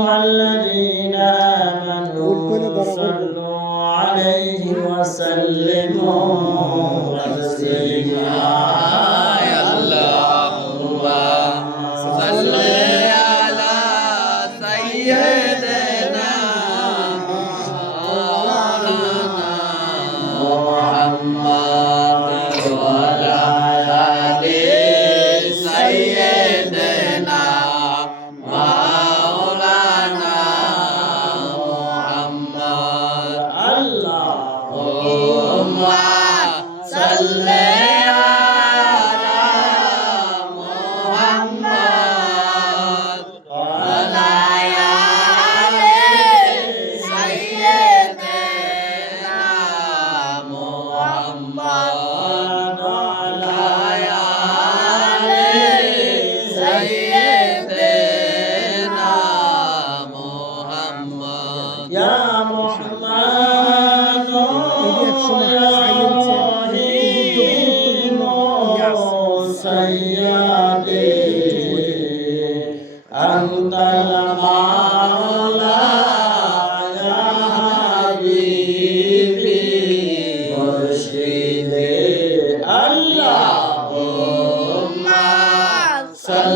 الذين آمنوا صلوا عليه وسلموا تسليما اللهم صل على سيدنا مولانا محمد وعلى آل سيدنا مولانا محمد اللهم صل يا محمد يا رحيم سيدي أنت المولى يا حبيبي مرشدي اللهم صل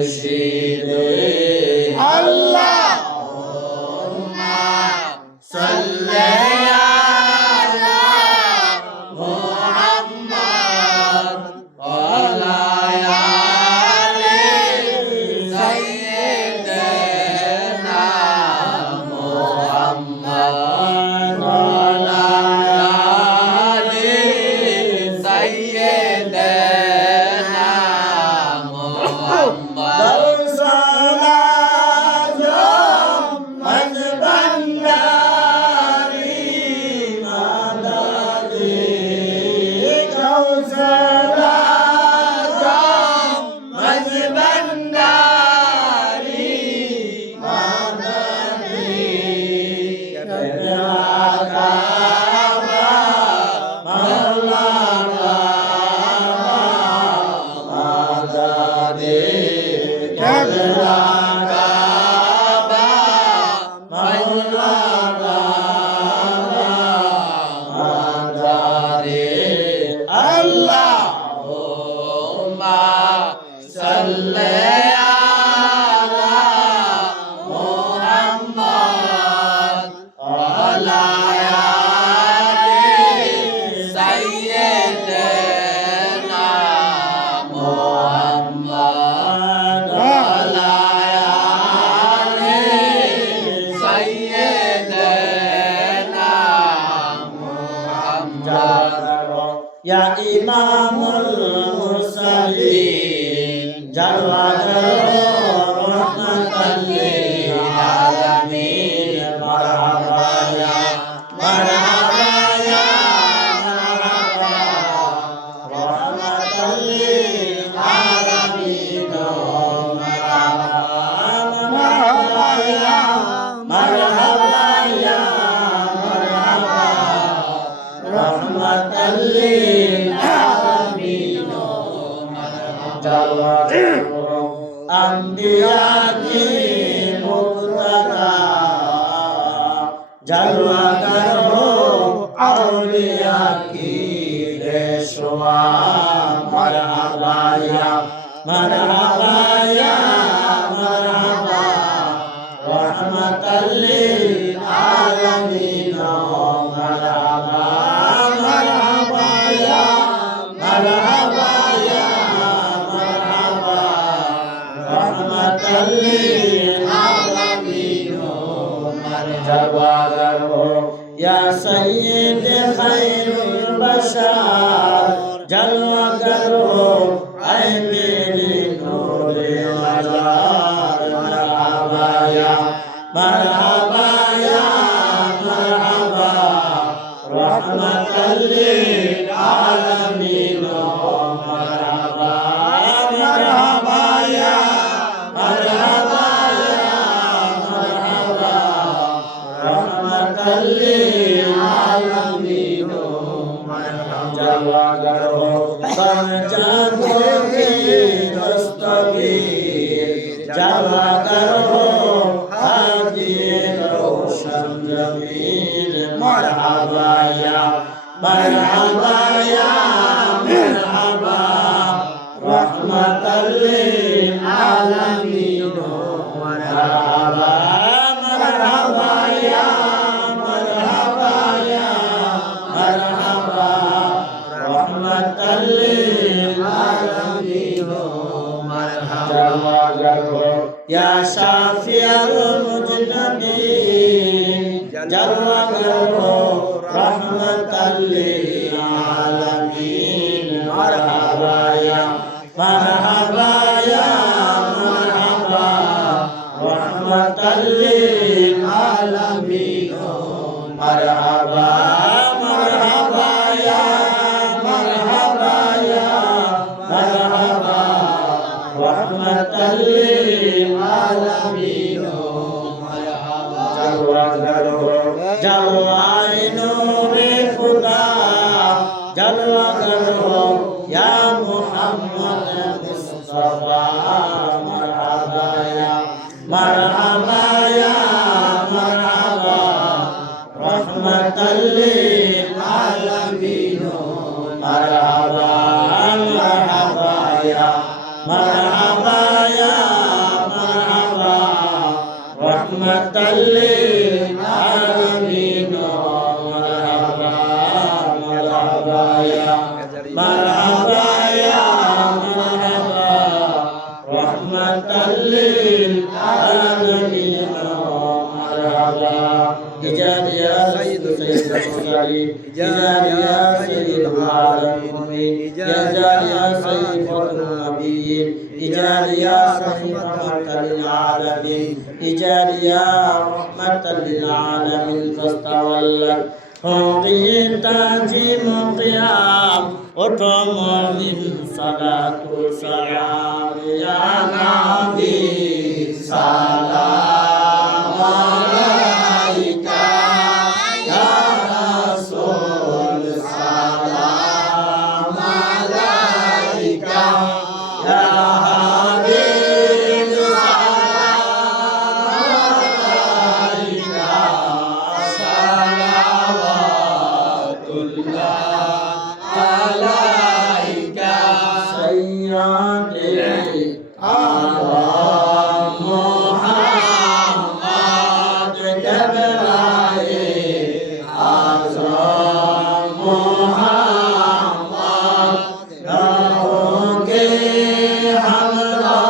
মুর্শিদে আল্লাহুম্মা সাল্লি আলা মুহাম্মাদ ওয়া আলা আলি সাইয়্যিদিনা মুহাম্মাদ ওয়া আলা আলি সাইয়্যিদিনা Muhammad Ya Imamul Mursalin Jalwalahu rahmatan lil alamin marhaba ya marhaba ya marhaba rahmatan lil alamin marhaba ya marhaba ya marhaba rahmatan lil alamin अंबिया की मुर्तदा जलवा करो औलिया की रेशवा मरहबा या मरहबा या मरहबा रहमतल लिल आलमीन मरहबा मरहबा या मरहबा या मरहबा रहमतल लिल आलमीन मरहबा करो या सय्यद खैरुल बशर जलवा करो ऐ मेरे नूरे मजार मरहबा या मरहबा या मरहबा रहमतल लिल आलमीन मरहबा मरहबा या मरहबा या मरहबा रहमतल लिल आलमीन जलवा करो समझातों की दस्तगीर जलवा करो हादी रोशन जमील मरहबा या मरहबा या मरहबा रहमतल लिल आलमीन मरहबा मरहबा या मरहबा या मरहबा रहमतल लिल आलमीन जलवा करो या शाफिअल मुजनबीन जलवा करो रहमतल लिल आलमीन मरहबा या मरहबा या मरहबा रहमतल लिल आलमीन मरहबा मरहबा या मरहबा या मरहबा रहमतल लिल आलमीन जलवा करो जलवाए नूरे खुदा जलवा करो या मुहम्मद मुस्तफा मरहबा या मरहबा या मरहबा रहमतल लिल आलमीन मरहबा मरहबा या मरहबा या للعالمين مرحبا مرحبا يا مرحبا يا مرحبا رحمة للعالمين مرحبا إجاد يا سيد المرسلين إجاد يا سيد العالمين إجاد يا سيد النبيين إجاد يا سيد رحمة للعالمين إجاد يا رحمة للعالمين فاستولت حقين تنجيم قيام وطم من صلاة سلام يا نبي سلام عليك يا رسول سلام عليك يا حبيب سلام عليك صلوات الله عليك سيدي على محمد جبرائيل أعظم محمد لهك حمدا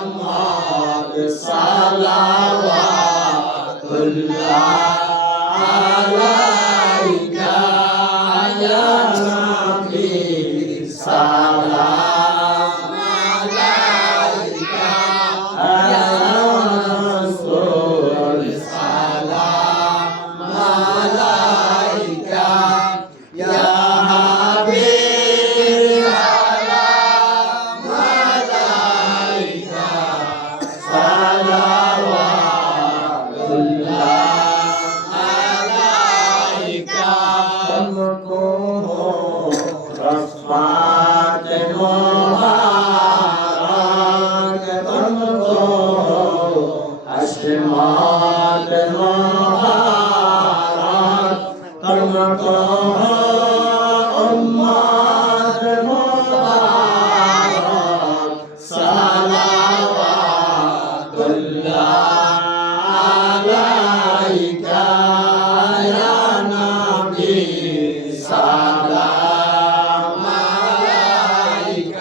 محمد صلوات الله عليك يا نبي سلام عليك يا رسول سلام عليك يا حبيب سلام عليك صلوات الله عليك تمكه رحمة مبارك تمكه أشمال مبارك تمكه أمة مبارك صلوات الله عليك يا نبي سلام عليك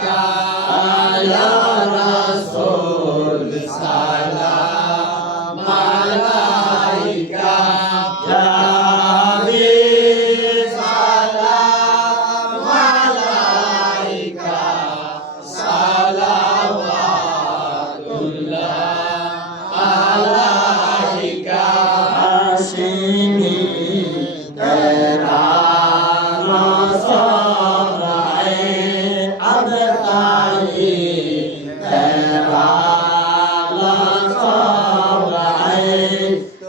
يا رسول سلام عليك يا حبيب سلام عليك صلوات الله عليك هاشمي ترى نصر أبقائي ترى نصر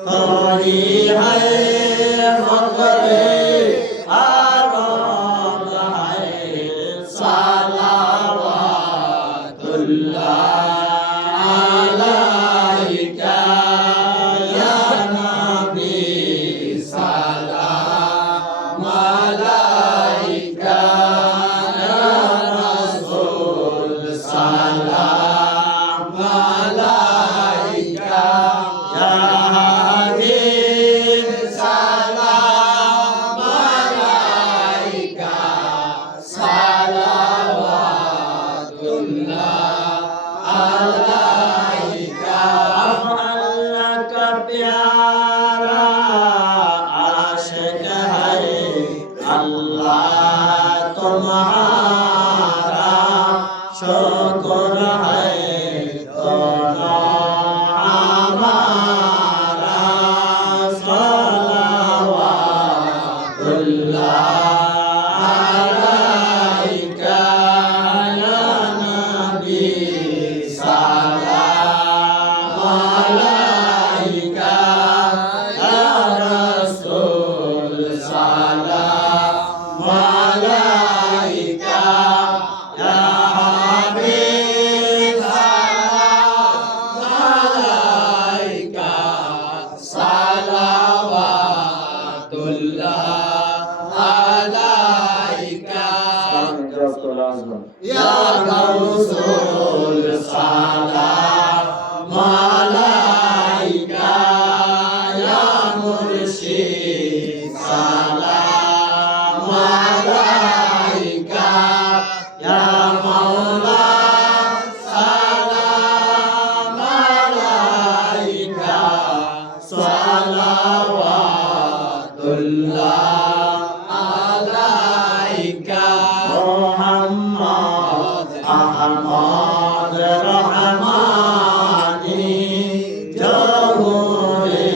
طري ہے فقر آرام ہے صلوات اللہ علیک یا نبی سلام علیک یا رسول سلام علیک یا حبیب سلام علیک صلوات اللہ علیک اللہ کا پیارا عاشق ہے اللہ تمہارا شکر ہے دونوں ہمارا صلوات اللہ علیک یا نبی سلام علیک یا رسول سلام علیک یا حبیب আহমদ রহমানি জহুরে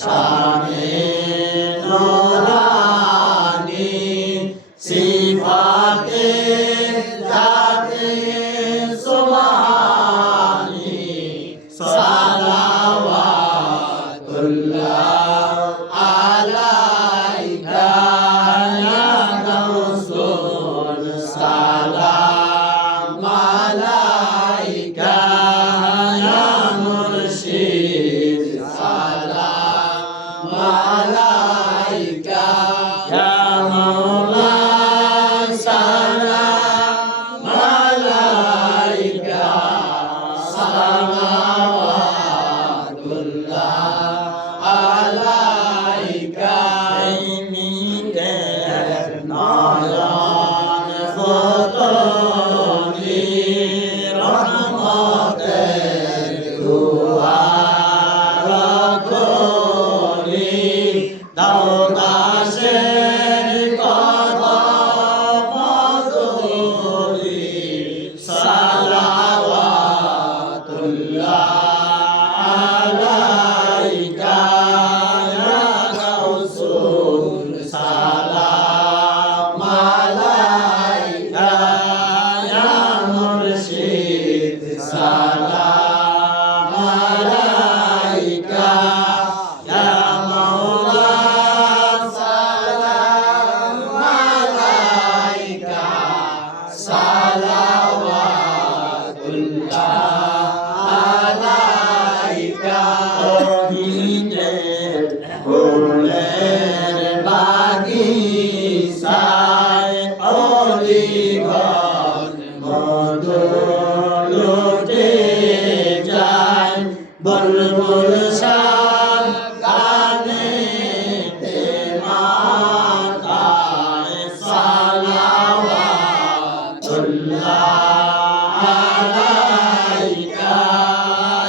শানে নূরানি সিফাতে জাতে সুবহানি সালাওয়াতুল্লাহ আলাইকা ইয়া রাসূল সালাম আলাইকা ইয়া মুরশিদ সালাম আলাইকা ইয়া মাওলা সালাম আলাইকা সালাওয়াতুল্লাহ আলাইকা মিতের নয়ন ফতনি রহমতের দুয়ার খোলি দাও দাসের কদম ধরি সালাওয়াতুল্লাহ আলাইকা ইয়া রাসূল সালাম আলাইকা ইয়া মুরশিদ সালাম আলাইকা ইয়া মাওলা সালাম আলাইকা সালাওয়াতুল্লাহ আলাইকা রহিমের ফুলের বাগিচায় অলিগণ মধু লুটে যায় বুলবুল শান গানে মাতায় সালাওয়াতুল্লাহ আলাইকা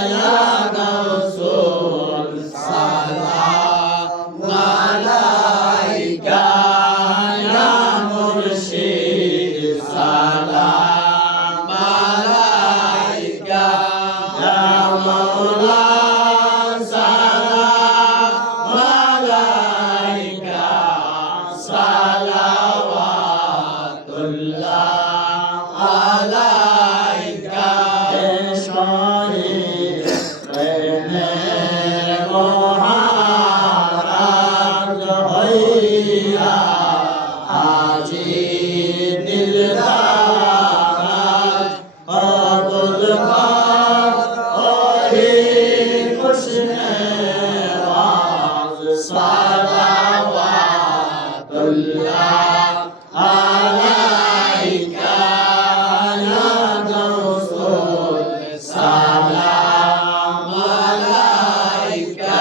ইয়া রাসূল সালাম আলাইকা ইয়া মুরশিদ সালাম আলাইকা ইয়া মাওলা সালাম আলাইকা সালাওয়াতুল্লাহ আলাইকা শরীর প্রেমের মহারাজ হইয়া আজি দিলদার কবুল কর ওহে খুশনওয়াজ সালাওয়াতুল্লাহ আলাইকা ইয়া রাসূল সালাম আলাইকা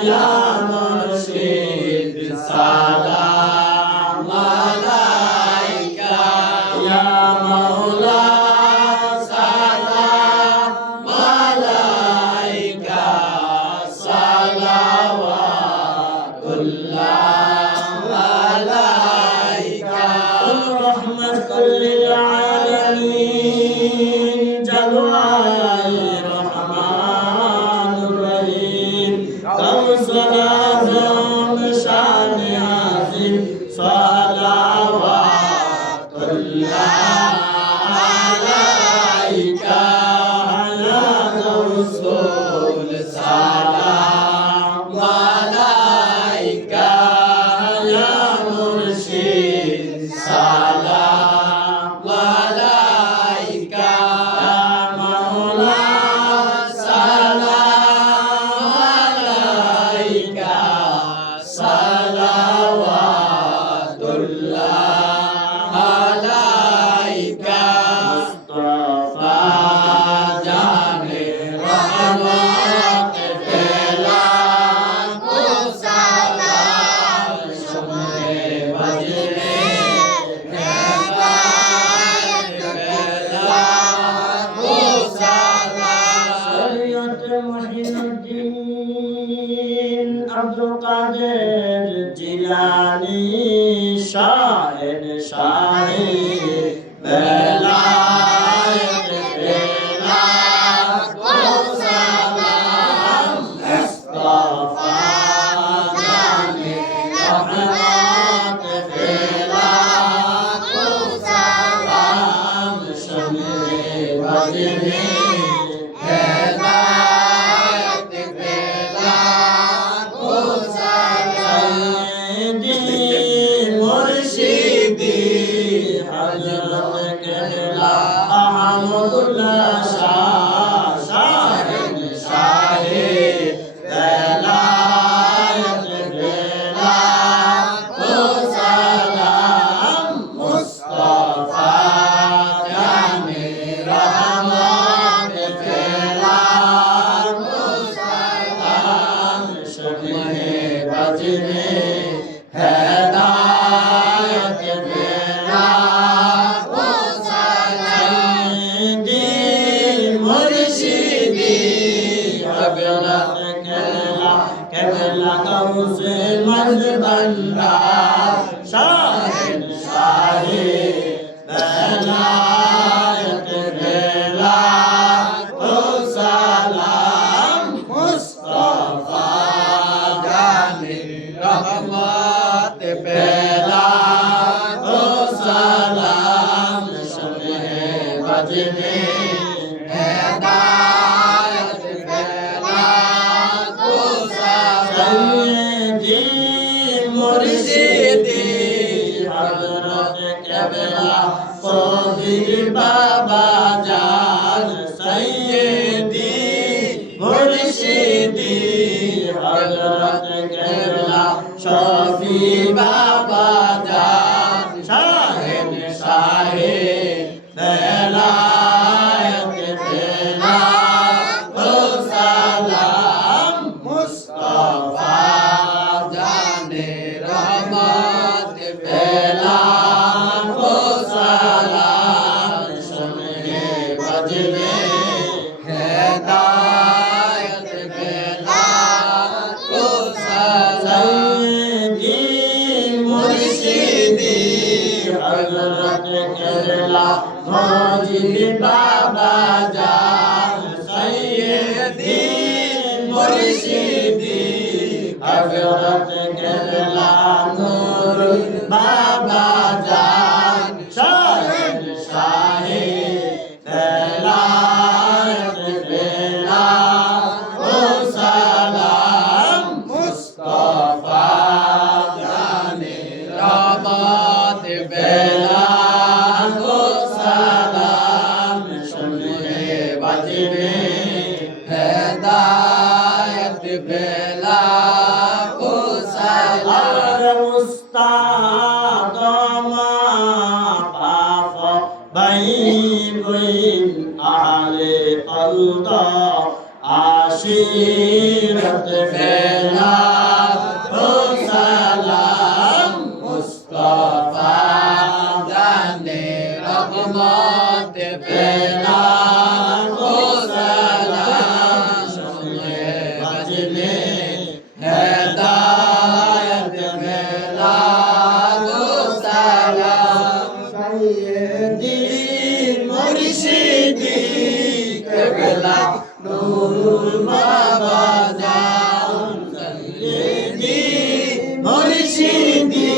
ইয়া মুরশিদ সালাম আলাইকা ইয়া মাওলা সালাম আলাইকা সালাওয়াতুল্লাহ আলাইকা রহমাতুল লিল আলামিন জালওয়াই রহমানুর রহিম কাউসার আযম শান আজিম সালাওয়াতুল্লাহ আলাইকা ইয়া রাসূল সালাম আলাইকা ইয়া মুরশিদ সালাম আলাইকা ইয়া মাওলা সালাম আলাইকা সালাওয়াতুল্লাহ আলাইকা মুস্তাফা জানে রহমত পেলা কো সালাম শুনে বজরে হেদায়েত পেলা কো সালাম শরীয়ত মুহিউদ্দিন আব্দুল কাদের জিলানী শাহের শাহে বেলা बजने हिदायत बेला को सैयदी मुर्शिदी हजरत केबला अहमदुल्लाह शाह शाहिद शाहे बेलायत बेला को सलाम मुस्तफा जाने रहमत बेला को सलाम शमे बजने हिदायत बेला को सलाम मुर्शिदी हजरत केबला कौसे मजबंदा शाहिद शाहे बेलायत बेला को सलाम मुस्तफा जाने रहमत बेला को सलाम शमे बजने हिदायत बेला को सैयदी मुर्शिदी हजरत केबला सौदी बाबा जान सैयदी मुर्शिदी हजरत केबला शफी बाबा जान शाहिद शाहे बेलायत बेला को सलाम मुस्तफा जाने रहमत बेला को सलाम शमे बजने हिदायत बेला को सलाम मुर्शिदी हजरत केबला मौजिद बाबा जान सैयदी मुर्शिदी हजरत केबला नूर बाबा जान शाहिद शाहे बेलायत बेला को सलाम मुस्तफा जाने रहमत बेला को सलाम शमे बजने हिदायत बेला को सलाम मुस्ताद मा पाफ बइन बइन आले अल्दा आशीरत बेला को सलाम मुस्तफा जाने रहमत बेला को सलाम शमे बजने हिदायत बेला को सलाम सैयदी मुर्शिदी केबला नूरुल बाबा जान सैयदी मुर्शिदी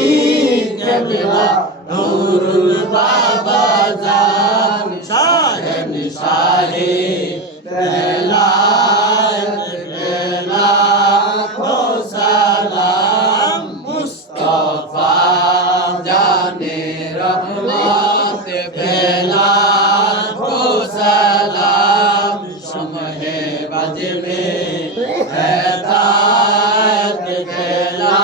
केबला नूरुल बाबा जान शाहिद शाहे बेलायत बेला को सलाम मुस्तफा जाने रहमत बेला को सलाम शमे बजने हिदायत बेला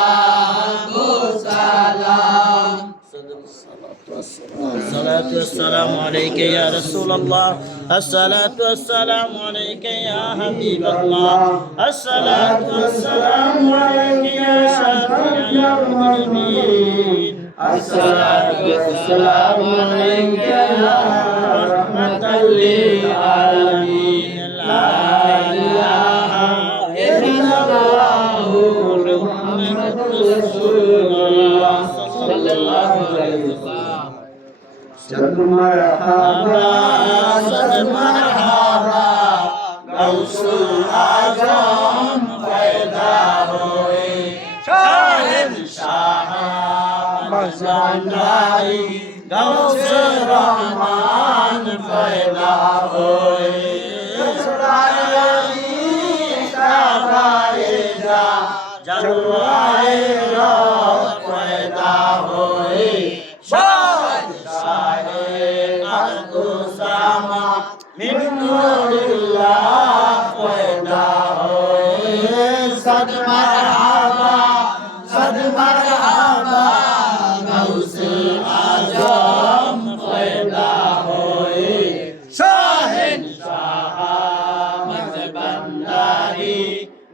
को सलाम الصلاة والسلام عليك يا رسول الله الصلاة والسلام عليك يا حبيب الله الصلاة والسلام عليك يا شافع المذنبين الصلاة والسلام عليك يا رحمة للعالمين لا إله إلا الله محمد رسول الله صلى الله عليه وسلم صد مرحبا صد مرحبا غوث الأعظم पैदा हुए शाहिद शाह मज़ानाई गौसे रहमान पैदा होए इसराइली काबाए जा जलवाए पैदा होए शाहे अब्दुस्सामा मिन नूरिल्लाह पैदा होए सद मरहबा गौसे आजम पैदा होए शहंशाह मजबंदारी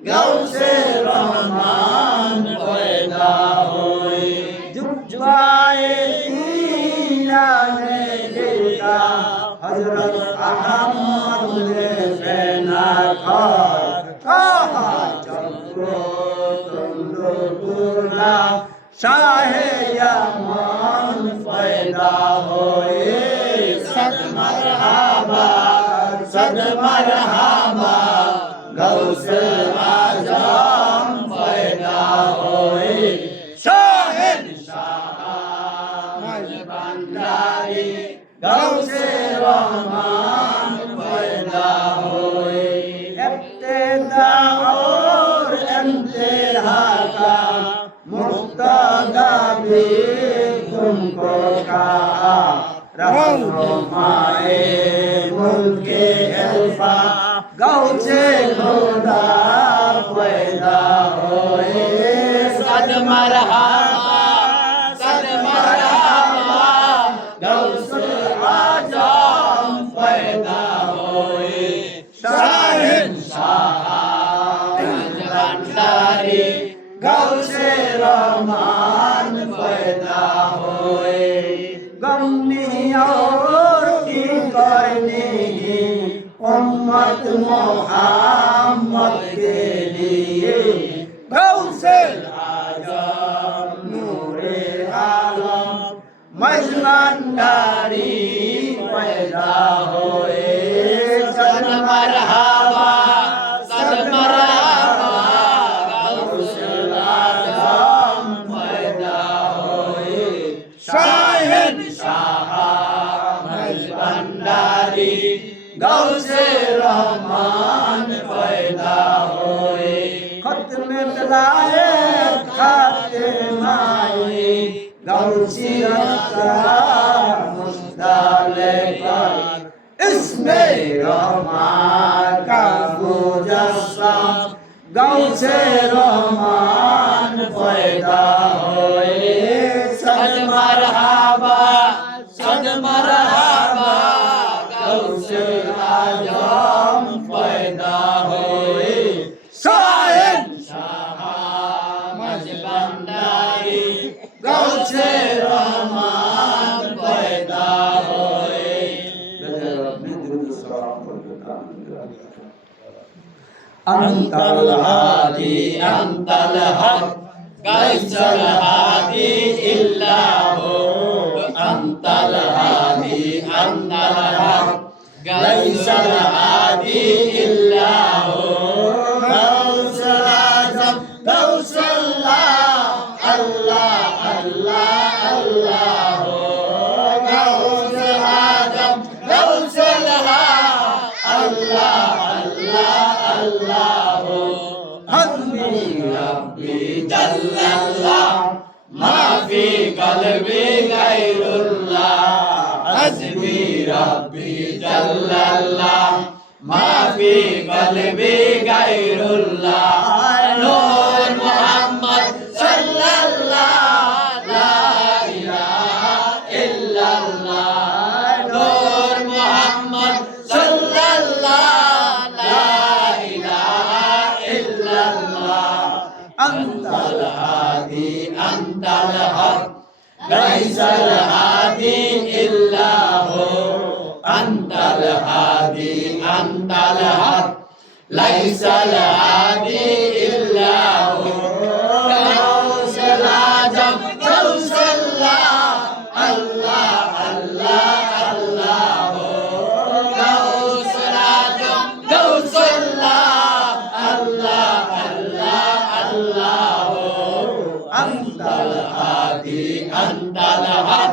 गौसे रहमान पैदा होए जुबाए दीना ने देखा हजरत अहमद ने फैना कहा चलो तुमरा शाहे यमान पैदा होए सद मरहबा गौसे आजम पैदा होए शहंशाह मजबंदारी गौसे रहमान पैदा होए इब्तिदा और इंतहा का मुक्तदा भी तुमको कहा रहनुमाए मुल्के अल्फा गौसे खुदा पैदा होए सद मरहबा गौसे आजम पैदा होए शहंशाह मजबंदारी गौसे रहमान पैदा होए गमनी और की करनी उम्मत मोहम्मद के लिए गौसे आजम नूरे आलम मजबंदारी पैदा होए सद मरहबा गौसे आजम पैदा होए शहंशाह मजबंदारी गौसे रहमान पैदा होए खत्म विलायत खातिमाए गौसियत मुस्तले पर इसमें रहमान का मुजस्सम गौसे रहमान पैदा होए सद मरहबा गौसे आजम पैदा होए शहंशाह मजबंदारी गौसे रहमान पैदा होए अंतल हादी अंतल हक कैसल हादी इल्ला हो अंतल हादी अंतल हक कैसल हादी इल्ला हो गौसल आजम गौसल्लाह अल्लाह अल्लाह अल्लाह हो गौसल आजम गौसल्लाह अल्लाह अल्लाह अल्लाह हो हस्बी रब्बी जल्लल्लाह मा फी क़ल्बी गैरुल्लाह हस्बी रब्बी जल्लल्लाह मा फी क़ल्बी गैरुल्लाह नूर मोहम्मद सल्लल्लाह ला इलाहा इल्लल्लाह नूर मोहम्मद सल्लल्लाह ला इलाहा इल्लल्लाह अंतल हादी अंतल हक लैसल हादी इल्ला हो अंतल हादी अंतल हक लैसल हादी इल्ला हो गौसल आजम गौसल्लाह अल्लाह अल्लाह अल्लाह हो गौसल आजम गौसल्लाह अल्लाह अल्लाह अल्लाह हो अंतल हादी अंतल हक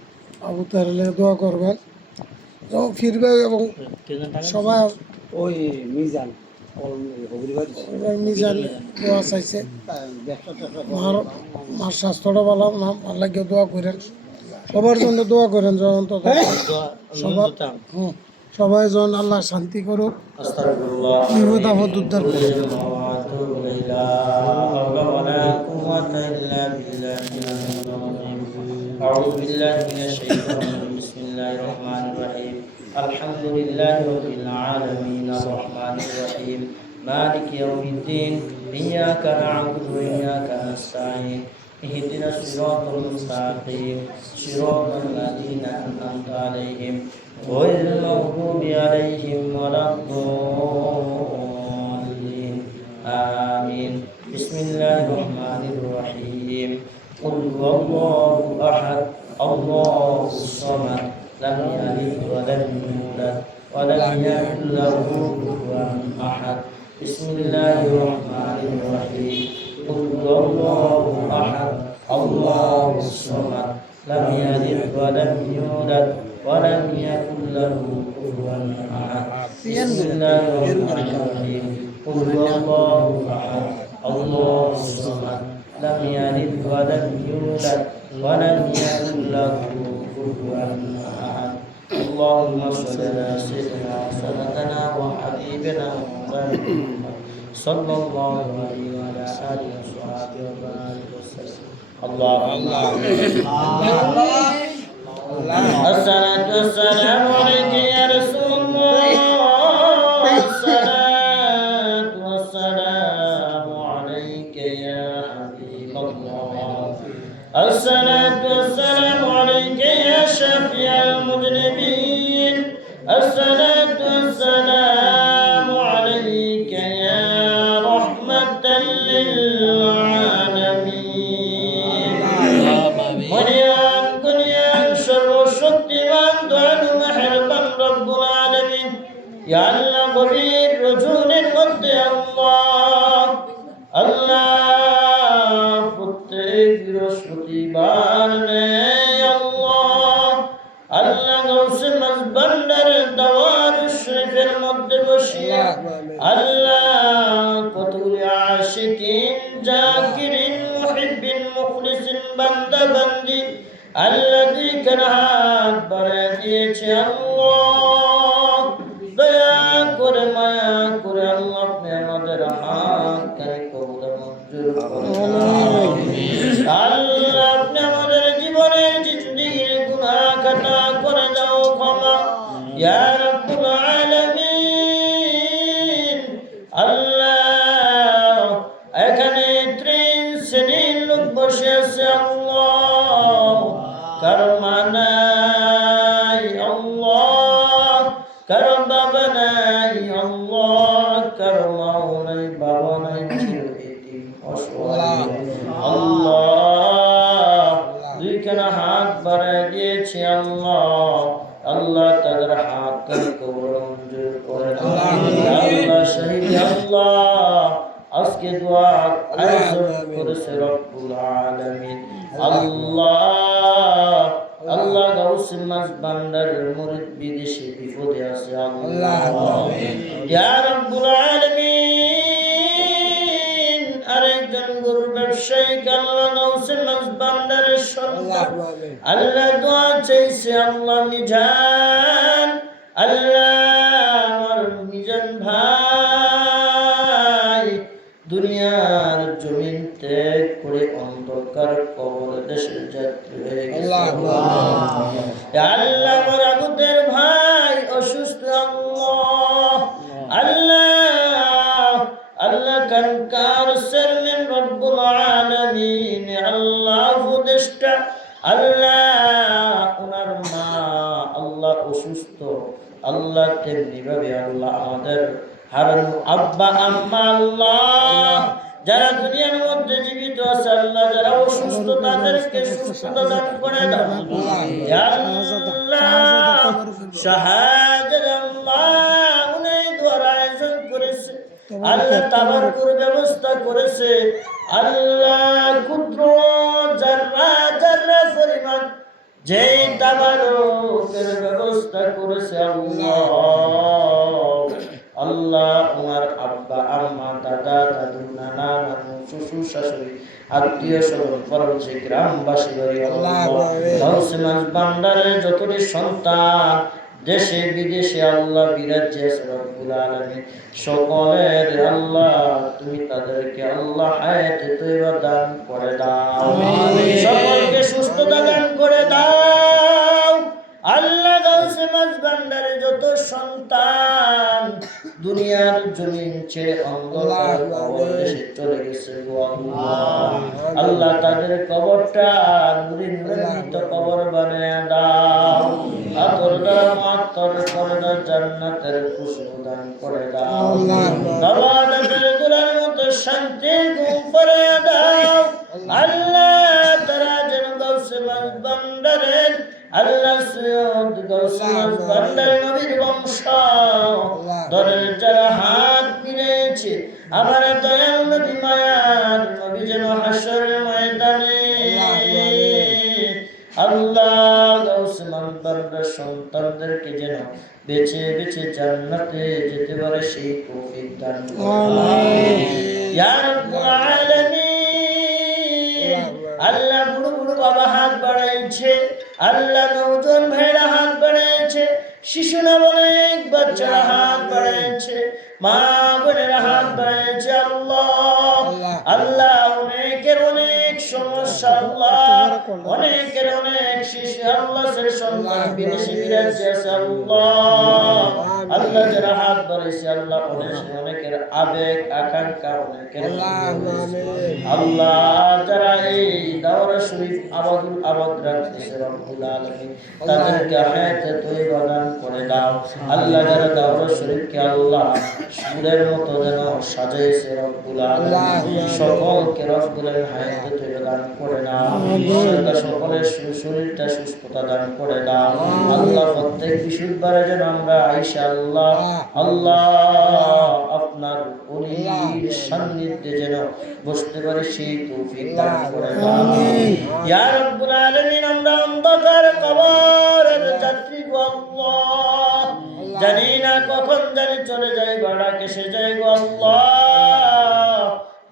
আবু তাহলে দোয়া করবেন যখন ফিরবে এবং সবাই ওই মিজান এবার মিজান দোয়া চাইছে মার স্বাস্থ্যটা ভালো না আল্লাহ দোয়া করেন সবার জন্য দোয়া করেন যে অন্তত সবাই যেন আল্লাহ শান্তি করুক বিপদ আপদ উদ্ধার করুক أعوذ بالله من الشيطان الرجيم بسم الله الرحمن الرحيم الحمد لله رب العالمين الرحمن الرحيم مالك يوم الدين إياك نعبد وإياك نستعين اهدنا الصراط المستقيم صراط الذين أنعمت عليهم غير المغضوب عليهم ولا الضالين آمين بسم الله الرحمن الرحيم قل هو الله أحد الله الصمد لم يلد ولم يولد ولم يكن له كفوا أحد بسم الله الرحمن الرحيم قل هو الله أحد الله الصمد لم يلد ولم يولد ولم يكن له كفوا أحد بسم الله الرحمن الرحيم قل هو الله أحد الله الصمد لم يلد ولم يولد ولم يكن له كفوا أحد اللهم صل على سيدنا وسندنا وحبيبنا محمد صلى الله عليه وعلى آله وصحبه وبارك وسلم اللهم الصلاة والسلام عليك يا رسول الله الصلاة والسلام عليك يا حبيب الله الصلاة والسلام عليك يا شفيع المذنبين الصلاة والسلام عليك يا رحمة للعالمين مريم كنيان شر الشكتمان دعا محربا رب العالمين يا الله قبير رجول المد الله الله প্রত্যেক বৃহস্পতিবার আল্লাহ আল্লাহ গৌসে মাসবান্ডারের দাওয়ার শরীফের মধ্যে বসিয়া আল্লাহ কতগুলি আশিকিন জাকিরিন মুহিব্বিন মুখলিসিন বান্দা বান্দি আল্লাহ দিকের হাত বাড়াইয়া দিয়েছে আল্লাহ দয়া করে মায়া করে আল্লাহ আপনি আমাদের হাত কানে কবুল মঞ্জুর করুন আল্লাহ আপনি আমাদের জীবনের জিন্দেগির গুনাহ খাতা করে দাও ক্ষমা ইয়া রাব্বুল আলামিন আল্লাহ এখানে 3 শ্রেণীর লোক বসে আছে আল্লাহ কারো মা নাই আল্লাহ কারো বাবা নাই আল্লাহ কারো মাও নাই বাবা নাই চির এতিম অসহায় আল্লাহ দুইখানা হাত বাড়ায় দিয়েছে আল্লাহ আল্লাহ তাদের হাত কানে কবুল মঞ্জুর করেন আল্লাহ শহীদ আল্লাহ আজকে দোয়া আয়োজন করেছে রব্বুল আলামিন আল্লাহ আল্লাহ গাউসুল মাসবান্ডারের মুরিদ বিদেশে বিপদে আছে আল্লাহ ইয়া রব্বুল আলামিন আরেকজন গরুর ব্যবসায়ী আল্লাহ গাউসুল মাসবান্ডারের সন্তান আল্লাহ দোয়া চাইছে আল্লাহ মিজান আল্লাহ আমার মিজান ভাই দুনিয়ার জমিন ত্যাগ করে অন্ধকার কবর দেশের যাত্রী হয়ে গেছে আল্লাহ আমার আগুদের ভাই অসুস্থ আল্লাহ আল্লাহ আল্লাহ কানকার চেয়ারম্যান রব্বুল আলামিন আল্লাহ উপদেষ্টা আল্লাহ ওনার মা আল্লাহ অসুস্থ আল্লাহ তেমনি ভাবে আল্লাহ আমাদের হারানো আব্বা আম্মা আল্লাহ যারা দুনিয়ার মধ্যে জীবিত আছে আল্লাহ যারা অসুস্থ তাদেরকে সুস্থতা দান করে দাও ইয়া আল্লাহ শাহাদাত আল্লাহ উনি দোয়ার আয়োজন করেছে আল্লাহ তাবারকুর ব্যবস্থা করেছে আল্লাহ ক্ষুদ্র জাররা জাররা পরিমাণ যেই তাবারকের ব্যবস্থা করেছে আল্লাহ, আল্লাহ আমার আব্বা আম্মা দাদা দাদু নানা নানু শ্বশুর শাশুড়ি আত্মীয় স্বজন পরবর্তী গ্রামবাসী আল্লাহ গাউসে মাঝ বান্দারের যতটি সন্তান দেশে বিদেশে আল্লাহ বিরাজ্যে আছে রব্বুল আলামিন সকলের আল্লাহ তুমি তাদেরকে আল্লাহ হায়াতে তৈবা দান করে দাও, সকলকে সুস্থতা দান করে দাও আল্লাহ। গাউসে মাঝ বান্দারের যত সন্তান দুনিয়ার জমিন ছেড়ে অন্ধকার কবর দেশে চলে গেছে গো আল্লাহ, আল্লাহ তাদের কবরটা নুরে নুরান্বিত কবর বানিয়ে দাও, আতর দ্বারা মাতর করে দাও, জান্নাতের খুশবু দান করে দাও, নবাদের দুলার মতো শান্তি ঘুম করে দাও আল্লাহ। তারা যেন গাউসে মাঝ বান্দারের আল্লাহ সৈয়দ গাউসে মাঝ বান্দারের নবীর বংশ দরের যারা হাত মিলেছে আমার দয়াল নবী মায়ার নবী যেন হাসরের ময়দানে আল্লাহ গাউসে মাঝ বান্দার সন্তানদেরকে যেন বেছে বেছে জান্নাতে যেতে পারে সেই তৌফিক দান করুন ইয়া রাব্বুল আলামিন। আল্লাহ বুড়ো বুড়ো বাবা হাত বাড়াইছে, আল্লাহ নওজোয়ান ভাইরা হাত বাড়াইছে, শিশু নাবালক বাচ্চারা হাত বাড়াইছে, মা বোনেরা হাত বাড়াইছে আল্লাহ। আল্লাহ অনেকের অনেক সমস্যা আল্লাহ, অনেকের অনেক শিশু আল্লাহ সে সন্তান বিদেশে বিরাজে আছে আল্লাহ। আল্লাহ যারা হাত বাড়াইছে আল্লাহ অনেকের আবেগ আকাঙ্ক্ষা অনেকের আল্লাহ যারা এই দাওরা শরীফ আবাদুল আবাদ রাখতেছে রব্বুল আলামিন তাদেরকে হায়াতে তৈবা দান করে দাও আল্লাহ। যারা দাওরা শরীফকে আল্লাহ সুরের মতো যেন সাজাইছে রব্বুল আলামিন সকলকে রব্বুল আলামিন হায়াতে তৈবা দান করে দাও, সকলের শরীরটা সুস্থতা দান করে দাও আল্লাহ। প্রত্যেক বিশুদ্ধবারে যেন আমরা আয়েশা আল্লাহ আল্লাহ আপনার অলির সান্নিধ্যে যেন বসতে পারি সেই তৌফিক দান করে দাও ইয়া রাব্বুল আলামিন। আমরা অন্ধকার কবরের যাত্রী গো আল্লাহ, জানি না কখন জানি চলে যাই ভাড়া কেসে যাই গো আল্লাহ।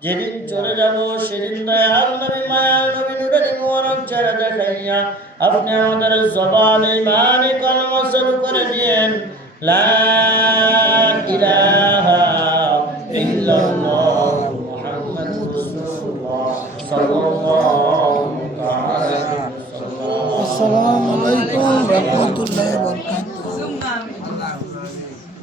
যেদিন চলে যাব সেদিন দয়াল নবী মায়ার নবী নুরানি মুবারক চেহারা দেখাইয়া আপনি আমাদের জবানে ইমানে কলমা চালু করে দিয়েন লা ইলাহা ইল্লাল্লাহ মুহাম্মাদুর রাসূলুল্লাহ সাল্লাল্লাহু তাআলা আলাইহি ওয়াসাল্লাম। আসসালামু আলাইকুম ওয়া রাহমাতুল্লাহি ওয়া বারাকাতুহু।